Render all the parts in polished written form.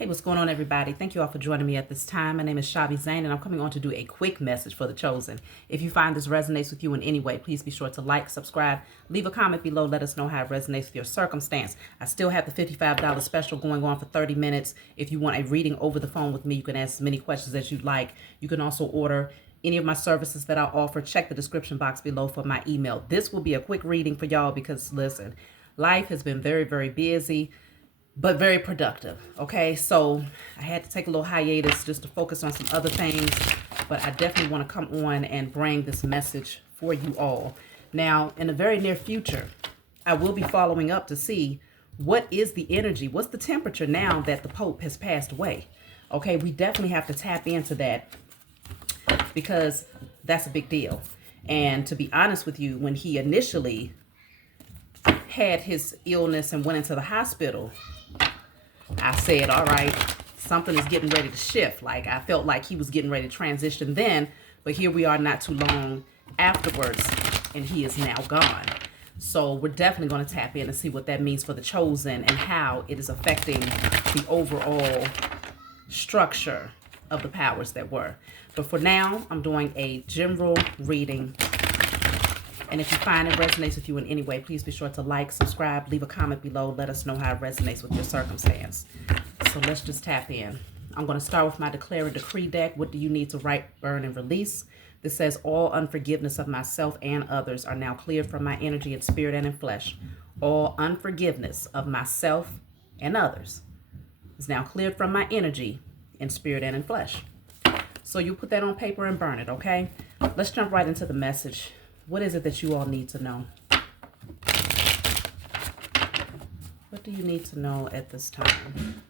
Hey, what's going on, everybody? Thank you all for joining me at this time. My name is Shavi Zane, and I'm coming on to do a quick message for the chosen. If you find this resonates with you in any way, please be sure to like, subscribe, leave a comment below. Let us know how it resonates with your circumstance. I still have the $55 special going on for 30 minutes. If you want a reading over the phone with me, you can ask as many questions as you'd like. You can also order any of my services that I offer. Check the description box below for my email. This will be a quick reading for y'all because, listen, life has been very, very busy, but very productive. Okay, so I had to take a little hiatus just to focus on some other things, but I definitely want to come on and bring this message for you all. Now, in the very near future, I will be following up to see what is the energy, what's the temperature now that the Pope has passed away. Okay, we definitely have to tap into that because that's a big deal. And to be honest with you, when he initially had his illness and went into the hospital, I said, all right, something is getting ready to shift. Like, I felt like he was getting ready to transition then, but here we are not too long afterwards, and he is now gone. So we're definitely going to tap in and see what that means for the chosen and how it is affecting the overall structure of the powers that were. But for now, I'm doing a general reading. And if you find it resonates with you in any way, please be sure to like, subscribe, leave a comment below. Let us know how it resonates with your circumstance. So let's just tap in. I'm going to start with my Declare and Decree deck. What do you need to write, burn, and release? This says, all unforgiveness of myself and others are now cleared from my energy in spirit and in flesh. All unforgiveness of myself and others is now cleared from my energy in spirit and in flesh. So you put that on paper and burn it, okay? Let's jump right into the message. What is it that you all need to know? What do you need to know at this time?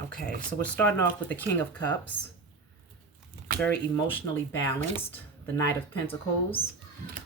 Okay, so we're starting off with the King of Cups. Very emotionally balanced. The Knight of Pentacles.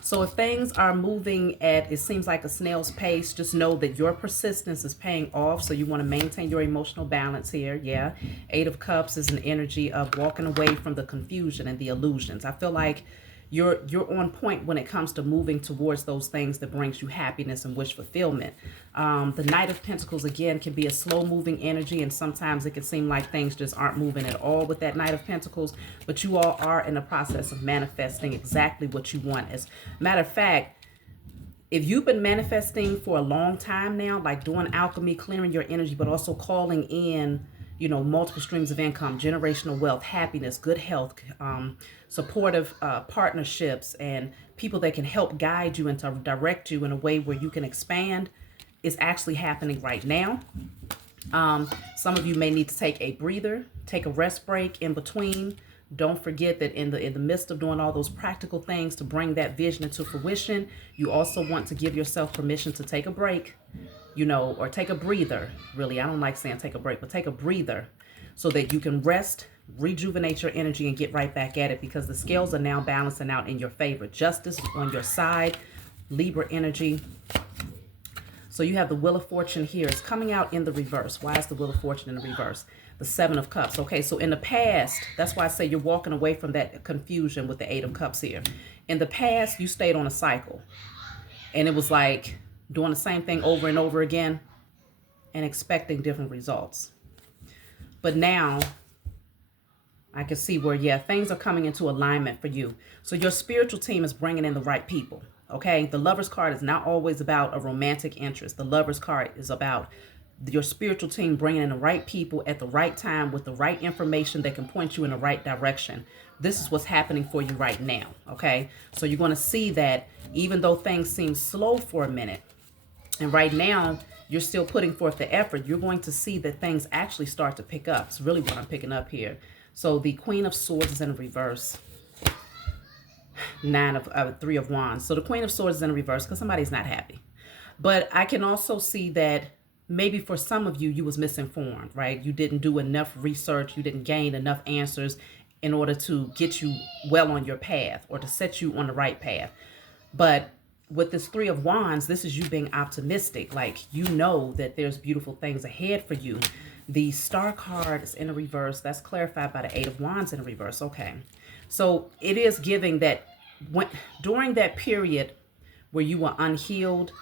So if things are moving at, it seems like a snail's pace, just know that your persistence is paying off. So you want to maintain your emotional balance here. Yeah. Eight of Cups is an energy of walking away from the confusion and the illusions. I feel like you're on point when it comes to moving towards those things that brings you happiness and wish fulfillment. The Knight of Pentacles, again, can be a slow moving energy, and sometimes it can seem like things just aren't moving at all with that Knight of Pentacles, but you all are in the process of manifesting exactly what you want. As a matter of fact, if you've been manifesting for a long time now, like doing alchemy, clearing your energy, but also calling in, you know, multiple streams of income, generational wealth, happiness, good health, supportive partnerships, and people that can help guide you and to direct you in a way where you can expand is actually happening right now. Some of you may need to take a breather, take a rest break in between. Don't forget that in the midst of doing all those practical things to bring that vision into fruition, you also want to give yourself permission to take a break, you know, or take a breather. Really, I don't like saying take a break, but take a breather so that you can rest, rejuvenate your energy, and get right back at it, because the scales are now balancing out in your favor. Justice on your side, Libra energy. So you have the Wheel of Fortune here. It's coming out in the reverse. Why is the Wheel of Fortune in the reverse? The Seven of Cups. Okay, so in the past, that's why I say you're walking away from that confusion with the Eight of Cups here. In the past, you stayed on a cycle, and it was like doing the same thing over and over again and expecting different results. But now I can see where, yeah, things are coming into alignment for you. So your spiritual team is bringing in the right people, okay? The Lover's card is not always about a romantic interest. The Lover's card is about your spiritual team bringing in the right people at the right time with the right information that can point you in the right direction. This is what's happening for you right now, okay? So you're going to see that even though things seem slow for a minute, and right now you're still putting forth the effort, you're going to see that things actually start to pick up. It's really what I'm picking up here. So the Queen of Swords is in reverse. Three of Wands. So the Queen of Swords is in reverse because somebody's not happy. But I can also see that maybe for some of you, you was misinformed, right? You didn't do enough research. You didn't gain enough answers in order to get you well on your path or to set you on the right path. But with this Three of Wands, this is you being optimistic. Like, you know that there's beautiful things ahead for you. The Star card is in a reverse. That's clarified by the Eight of Wands in a reverse. Okay. So it is giving that when during that period where you were unhealed,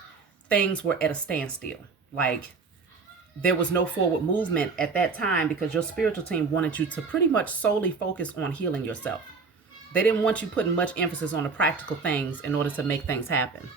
things were at a standstill. Like there was no forward movement at that time because your spiritual team wanted you to pretty much solely focus on healing yourself. They didn't want you putting much emphasis on the practical things in order to make things happen.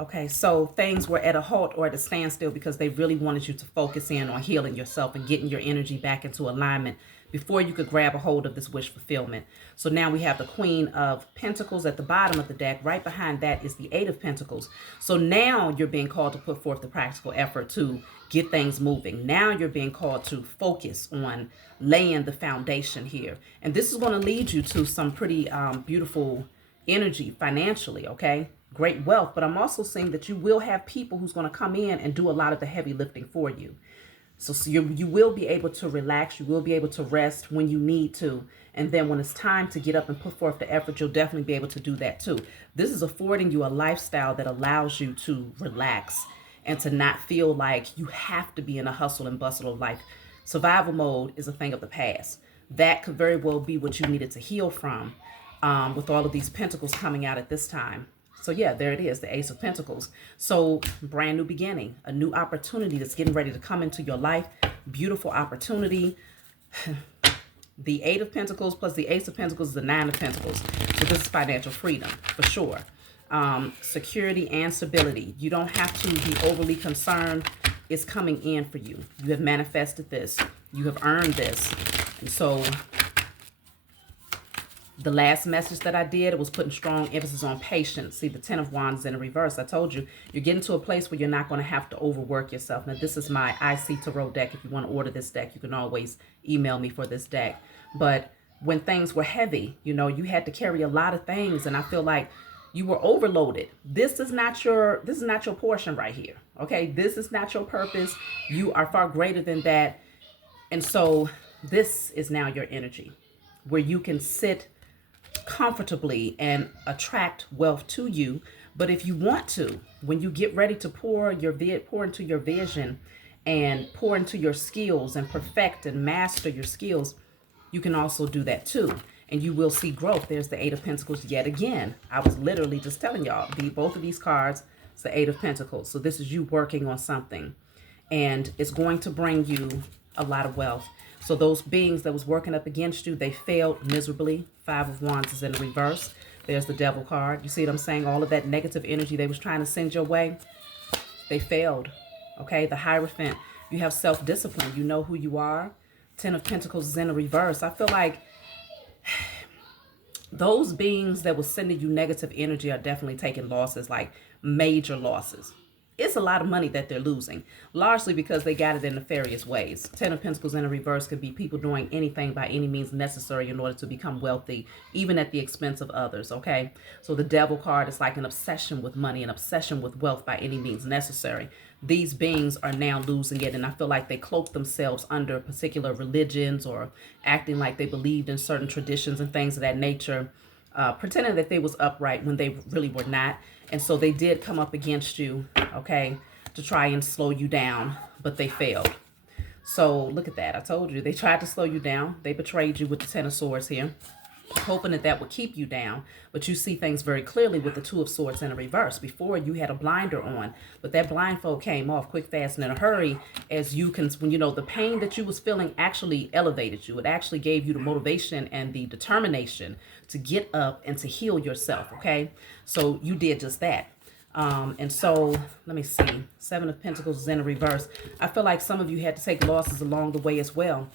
Okay, so things were at a halt or at a standstill because they really wanted you to focus in on healing yourself and getting your energy back into alignment before you could grab a hold of this wish fulfillment. So now we have the Queen of Pentacles at the bottom of the deck. Right behind that is the Eight of Pentacles. So now you're being called to put forth the practical effort to get things moving. Now you're being called to focus on laying the foundation here. And this is going to lead you to some pretty beautiful energy financially, okay? Great wealth, but I'm also seeing that you will have people who's going to come in and do a lot of the heavy lifting for you. So you will be able to relax, you will be able to rest when you need to, and then when it's time to get up and put forth the effort, you'll definitely be able to do that too. This is affording you a lifestyle that allows you to relax and to not feel like you have to be in a hustle and bustle of life. Survival mode is a thing of the past. That could very well be what you needed to heal from with all of these pentacles coming out at this time. So yeah, there it is, the Ace of Pentacles. So brand new beginning, a new opportunity that's getting ready to come into your life. Beautiful opportunity. The Eight of Pentacles plus the Ace of Pentacles is the Nine of Pentacles. So this is financial freedom for sure. Security and stability. You don't have to be overly concerned. It's coming in for you. You have manifested this. You have earned this. And so the last message that I did, it was putting strong emphasis on patience. See, the Ten of Wands in the reverse. I told you, you're getting to a place where you're not going to have to overwork yourself. Now, this is my IC Tarot deck. If you want to order this deck, you can always email me for this deck. But when things were heavy, you know, you had to carry a lot of things. And I feel like you were overloaded. This is not your portion right here. Okay, this is not your purpose. You are far greater than that. And so this is now your energy where you can sit comfortably and attract wealth to you. But if you want to, when you get ready to pour into your vision and pour into your skills and perfect and master your skills, you can also do that too. And you will see growth. There's the Eight of Pentacles yet again. I was literally just telling y'all, both of these cards, it's the Eight of Pentacles. So this is you working on something. And it's going to bring you a lot of wealth. So those beings that was working up against you, they failed miserably. Five of Wands is in the reverse. There's the Devil card. You see what I'm saying? All of that negative energy they was trying to send your way, they failed. Okay, the Hierophant, you have self-discipline. You know who you are. Ten of Pentacles is in the reverse. I feel like those beings that was sending you negative energy are definitely taking losses, like major losses. It's a lot of money that they're losing, largely because they got it in nefarious ways. Ten of Pentacles in the reverse could be people doing anything by any means necessary in order to become wealthy, even at the expense of others, okay? So the Devil card is like an obsession with money, an obsession with wealth by any means necessary. These beings are now losing it, and I feel like they cloak themselves under particular religions or acting like they believed in certain traditions and things of that nature, pretending that they was upright when they really were not. And so they did come up against you, okay, to try and slow you down, but they failed. So look at that. I told you, they tried to slow you down. They betrayed you with the Ten of Swords here, hoping that that would keep you down. But you see things very clearly with the Two of Swords in a reverse. Before, you had a blinder on, but that blindfold came off quick, fast, and in a hurry, as you can, when you know the pain that you was feeling actually elevated you. It actually gave you the motivation and the determination to get up and to heal yourself, okay? So you did just that. And so, let me see. Seven of Pentacles is in a reverse. I feel like some of you had to take losses along the way as well.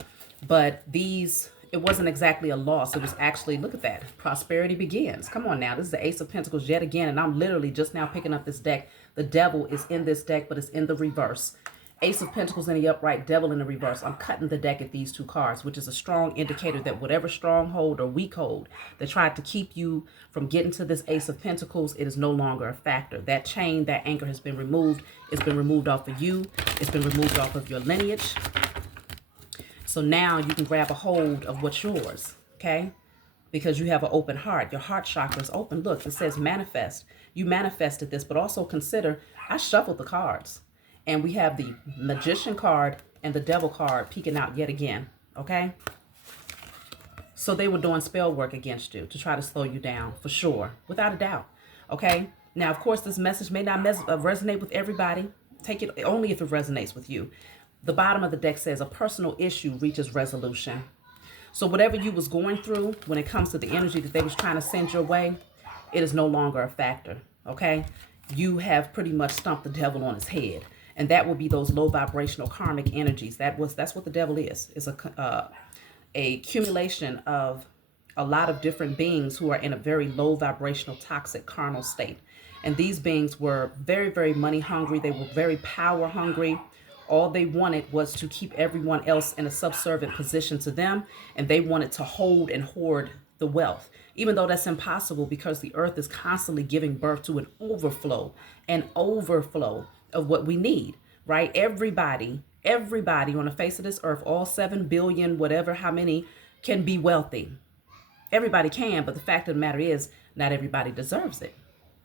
But these, it wasn't exactly a loss. It was actually, look at that. Prosperity begins. Come on now. This is the Ace of Pentacles yet again. And I'm literally just now picking up this deck. The Devil is in this deck, but it's in the reverse. Ace of Pentacles in the upright, Devil in the reverse. I'm cutting the deck at these two cards, which is a strong indicator that whatever stronghold or weak hold that tried to keep you from getting to this Ace of Pentacles, it is no longer a factor. That chain, that anchor has been removed. It's been removed off of you. It's been removed off of your lineage. So now you can grab a hold of what's yours, okay? Because you have an open heart. Your heart chakra is open. Look, it says manifest. You manifested this, but also consider, I shuffled the cards. And we have the Magician card and the Devil card peeking out yet again, okay? So they were doing spell work against you to try to slow you down, for sure, without a doubt. Okay? Now, of course, this message may not resonate with everybody. Take it only if it resonates with you. The bottom of the deck says a personal issue reaches resolution. So whatever you was going through when it comes to the energy that they was trying to send your way, it is no longer a factor. Okay? You have pretty much stumped the devil on his head. And that will be those low vibrational karmic energies. That's what the devil is. It's a accumulation of a lot of different beings who are in a very low vibrational, toxic, carnal state. And these beings were very, very money hungry. They were very power hungry. All they wanted was to keep everyone else in a subservient position to them. And they wanted to hold and hoard the wealth, even though that's impossible because the earth is constantly giving birth to an overflow of what we need, right? Everybody on the face of this earth, all 7 billion, whatever, how many, can be wealthy. Everybody can, but the fact of the matter is not everybody deserves it.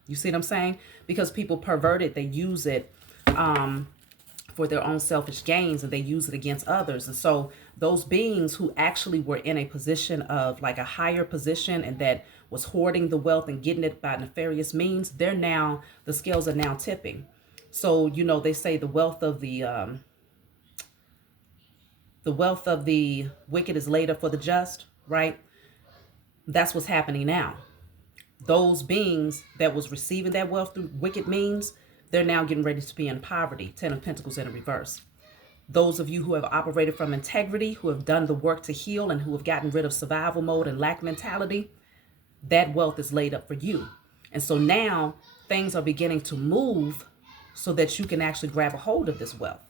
You see what I'm saying? Because people pervert it, they use it for their own selfish gains, and they use it against others. And so those beings who actually were in a position of like a higher position and that was hoarding the wealth and getting it by nefarious means, the scales are now tipping. So, you know, they say the wealth of the wicked is laid up for the just, right? That's what's happening now. Those beings that was receiving that wealth through wicked means, they're now getting ready to be in poverty. 10 of Pentacles in reverse. Those of you who have operated from integrity, who have done the work to heal, and who have gotten rid of survival mode and lack mentality, that wealth is laid up for you. And so now things are beginning to move so that you can actually grab a hold of this wealth.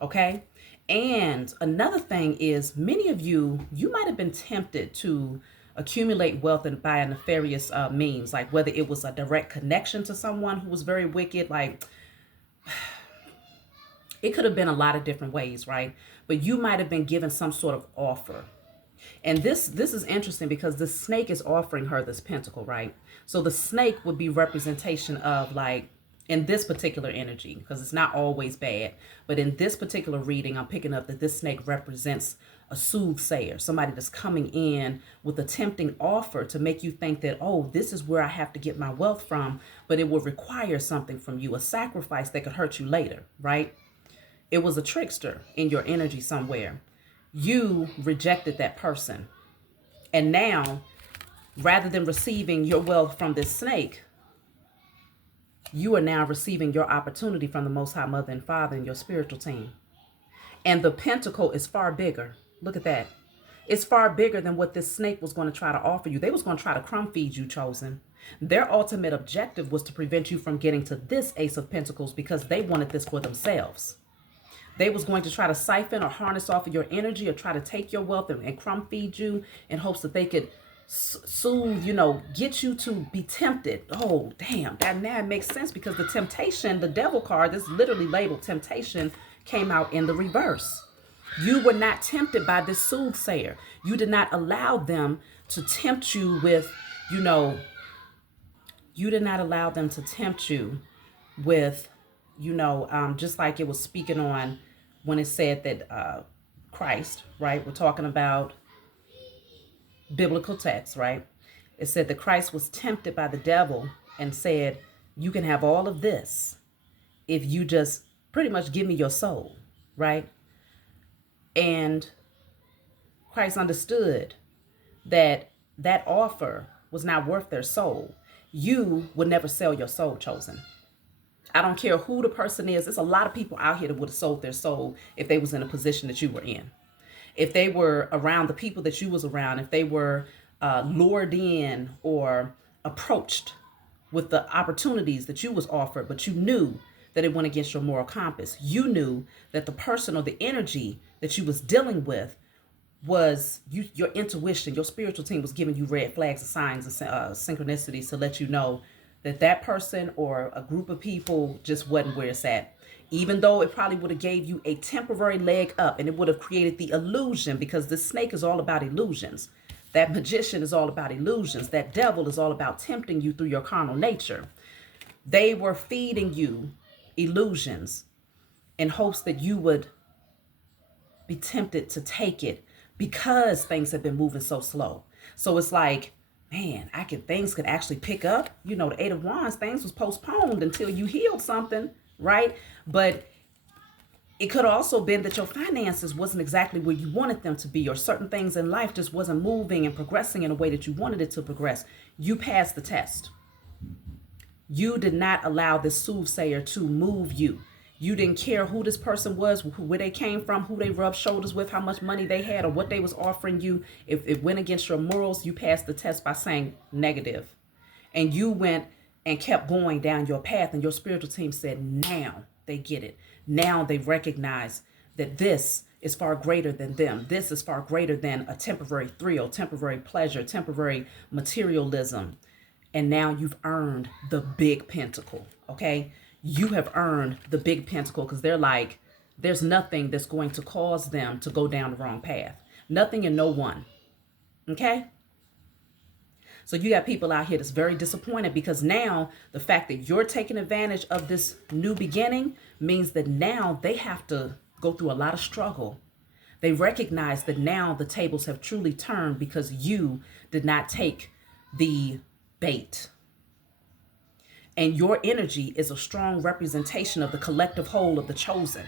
Okay? And another thing is, many of you might have been tempted to accumulate wealth and by a nefarious means, like whether it was a direct connection to someone who was very wicked, like it could have been a lot of different ways, right? But you might have been given some sort of offer. And this is interesting because the snake is offering her this pentacle, right? So the snake would be representation of, like, in this particular energy, because it's not always bad, but in this particular reading, I'm picking up that this snake represents a soothsayer, somebody that's coming in with a tempting offer to make you think that, oh, this is where I have to get my wealth from, but it will require something from you, a sacrifice that could hurt you later, right? It was a trickster in your energy somewhere. You rejected that person. And now, rather than receiving your wealth from this snake, you are now receiving your opportunity from the Most High Mother and Father and your spiritual team. And the pentacle is far bigger. Look at that. It's far bigger than what this snake was going to try to offer you. They was going to try to crumb feed you, chosen. Their ultimate objective was to prevent you from getting to this Ace of Pentacles because they wanted this for themselves. They was going to try to siphon or harness off of your energy or try to take your wealth and crumb feed you in hopes that they could soothe, get you to be tempted. Oh, damn. That now makes sense because the temptation, the devil card, this is literally labeled temptation, came out in the reverse. You were not tempted by this soothsayer. You did not allow them to tempt you with, you did not allow them to tempt you with, just like it was speaking on when it said that Christ, right? We're talking about biblical text, right? It said that Christ was tempted by the devil and said, you can have all of this if you just pretty much give me your soul, right? And Christ understood that that offer was not worth their soul. You would never sell your soul, chosen. I don't care who the person is. There's a lot of people out here that would have sold their soul if they was in a position that you were in. If they were around the people that you was around, if they were lured in or approached with the opportunities that you was offered, but you knew that it went against your moral compass. You knew that the person or the energy that you was dealing with was your intuition, your spiritual team was giving you red flags and signs and synchronicities to let you know that that person or a group of people just wasn't where it's at. Even though it probably would have gave you a temporary leg up and it would have created the illusion, because this snake is all about illusions. That magician is all about illusions. That devil is all about tempting you through your carnal nature. They were feeding you illusions in hopes that you would be tempted to take it. because things have been moving so slow. So it's like, man, things could actually pick up. You know, the Eight of Wands, things was postponed until you healed something, right? But it could also been that your finances wasn't exactly where you wanted them to be, or certain things in life just wasn't moving and progressing in a way that you wanted it to progress. You passed the test. You did not allow this soothsayer to move you. You didn't care who this person was, where they came from, who they rubbed shoulders with, how much money they had, or what they was offering you. If it went against your morals, you passed the test by saying negative. And you went and kept going down your path, and your spiritual team said, now they get it. Now they recognize that this is far greater than them. This is far greater than a temporary thrill, temporary pleasure, temporary materialism. And now you've earned the big pentacle, okay? You have earned the big pentacle, because they're like, there's nothing that's going to cause them to go down the wrong path. Nothing and no one, okay? So you got people out here that's very disappointed, because now the fact that you're taking advantage of this new beginning means that now they have to go through a lot of struggle. They recognize that now the tables have truly turned because you did not take the bait. And your energy is a strong representation of the collective whole of the chosen.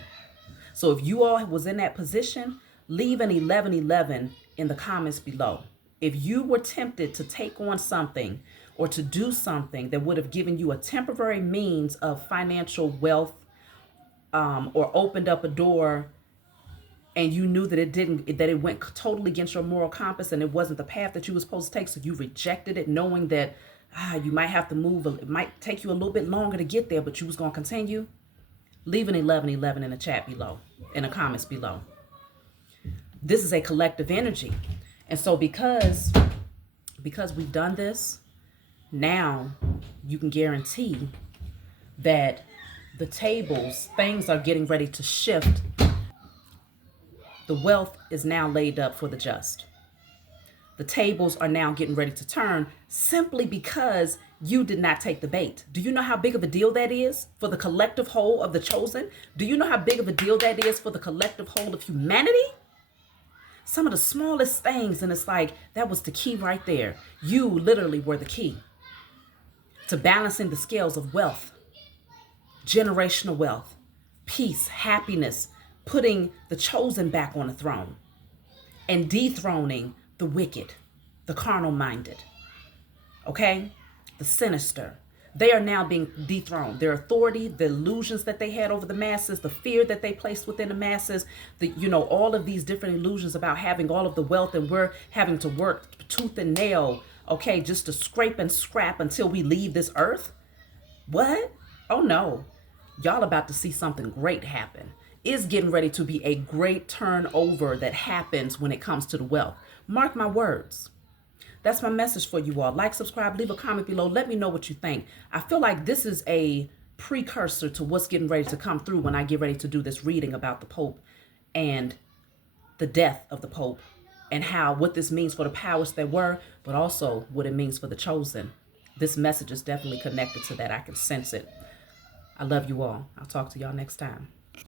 So if you all was in that position, leave an 1111 in the comments below. If you were tempted to take on something or to do something that would have given you a temporary means of financial wealth, or opened up a door, and you knew that it went totally against your moral compass and it wasn't the path that you were supposed to take, so you rejected it, knowing that you might have to move, it might take you a little bit longer to get there, but you was going to continue, leave an 1111 in the chat below, in the comments below. This is a collective energy. And so because we've done this, now you can guarantee that the tables, things are getting ready to shift. The wealth is now laid up for the just. The tables are now getting ready to turn simply because you did not take the bait. Do you know how big of a deal that is for the collective whole of the chosen? Do you know how big of a deal that is for the collective whole of humanity? Some of the smallest things, and it's like, that was the key right there. You literally were the key to balancing the scales of wealth, generational wealth, peace, happiness, putting the chosen back on the throne, and dethroning the wicked, the carnal-minded, okay? The sinister. They are now being dethroned. Their authority, the illusions that they had over the masses, the fear that they placed within the masses, all of these different illusions about having all of the wealth, and we're having to work tooth and nail, okay, just to scrape and scrap until we leave this earth. What? Oh no. Y'all about to see something great happen. It's getting ready to be a great turnover that happens when it comes to the wealth. Mark my words. That's my message for you all. Like, subscribe, leave a comment below. Let me know what you think. I feel like this is a precursor to what's getting ready to come through when I get ready to do this reading about the Pope and the death of the Pope, and what this means for the powers that were, but also what it means for the chosen. This message is definitely connected to that. I can sense it. I love you all. I'll talk to y'all next time.